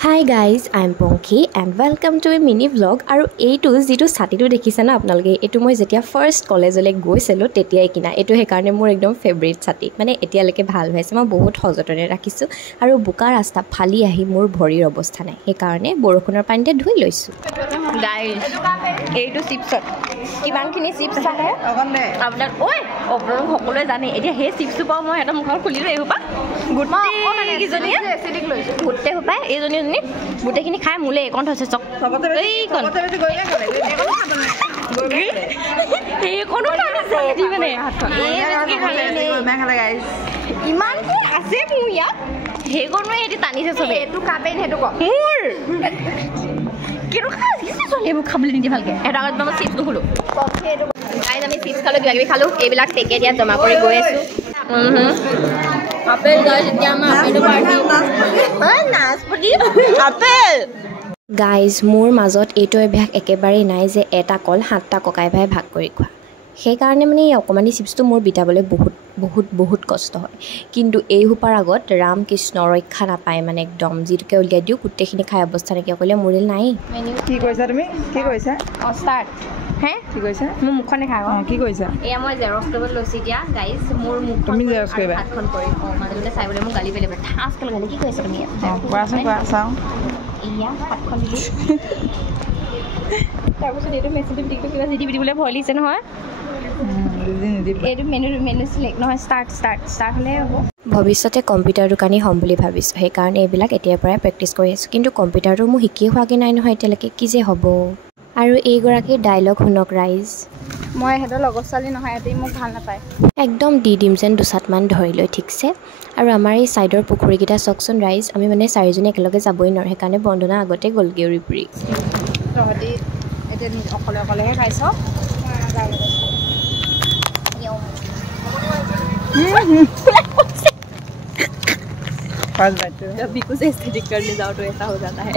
Hi guys, I'm Ponky and welcome to a mini vlog. আৰু এইটো যেটো ছাতিটো দেখিছে না আপোনালোকে এটো মই যেতিয়া ফাৰ্স্ট কলেজলৈ গৈছিলো তেতিয়াই কিনা এটো হে কাৰণে মোৰ একদম ফেভাৰিট ছাতি মানে এতিয়ালৈকে ভাল হৈছে মই বহুত সযতনে ৰাখিছো আৰু বুকা ৰাস্তা ফালি আহি মোৰ ভৰিৰ অৱস্থা নাই হে কাৰণে বৰষুণৰ পানীতে ধুই লৈছো গাইস এইটো চিপছত কিমানখিনি চিপছ আছে আপোনাৰ ওই আপোনালোক সকলোৱে জানে এতিয়া হে চিপছটো পাও মই এটা মুখৰ খুলি লৈ আহিবা গুটে কিজনী এচিডিক লৈছো গুটে হোপাই এইজনী গুটেখিনি খাই মুলে একন হৈছে চক এই কোন এই কোন আছে এটি মানে ইমান আছে মুয়া হে কোন এটি টানিছে সবে এটো কাবেন হেটো ক মুৰ কিনো খাই এবু খাবলি নিদি ভালকে এটা একদম চিপছ নুখুলো এটো গাইজ আমি চিপছ খালো কিবা কিবি খালো এইবিলাক পেকেট ইয়াত জমা কৰি গৈ আছো আপেল গাইজ এতিয়া আমাৰ আপেল পাৰ্টি নাচপতি আপেল গাইজ মোৰ মাজত এইটো অভ্যাস একেবাৰে নাই যে এটা কল 7টা ককাই ভাই ভাগ কৰি খোৱা সেই কাৰণে মানে এই অকমানি চিপছটো মোৰ বিটাবলৈ বহুত কষ্ট হয় কিন্তু এই হুপাৰ আগত ৰাম কৃষ্ণ ৰক্ষা নাপায় মানে একদম জিৰকে উলিয়াই দিও কুটেখিনি খাই অৱস্থা নাকি কলে মুৰিল নাই কি কৈছা তুমি কি কৈছা স্টাৰ্ট হে কি কৈছা মোৰ মুখনে খাই কি কৈছা এয়া মই জেৰক্স কৰিব লৈছি দিয়া গাইস মোৰ মুখ তুমি জেৰক্স কৰিবা হাতখন কৰি মাজতে চাইবলৈ মোক গালি পেলাব ঠাস কল গালি কি কৈছা তুমি কোৱাচোন কোৱা চাও ইয়া হাতখন দিলি তাৰপিছত এইটো মেছেজটো দিকে কিবা জিডি দিবলৈ ভয় লিছে নহয় এইটো মেনু সিলেক্ট নহয় স্টাৰ্ট হলে হ'ব ভৱিষ্যতে কম্পিউটাৰ দোকানী হ'ম বুলি ভাবিছো সেই কাৰণে এইবিলাক এতিয়াৰ পৰাই প্ৰেক্টিছ কৰি আছো কিন্তু কম্পিউটাৰটো মোৰ শিকি হোৱাকে নাই নহয় এতিয়ালৈকে কি যে হ'ব আৰু এইগৰাকী ডায়লগ শুনক ৰাইজ মই হেডৰ লগৰ ছোৱালী নহয় এতি মোক ভাল নাপায় একদম দি দিম যেন দুসাতমান ধৰি লৈ ঠিকছে আৰু আমাৰ এই সাইডৰ পুখুৰীকেইটা চকচোন ৰাইজ আমি মানে চাৰিজনী একেলগে যাবই নোৱাৰো সেইকাৰণে বন্ধনা আগতে গলগে উৰিপুৰি তহতি এতিয়া অকলেহে খাইছ पास बैठे जब भी कुछ एस्थेटिक करने जाओ तो ऐसा हो जाता है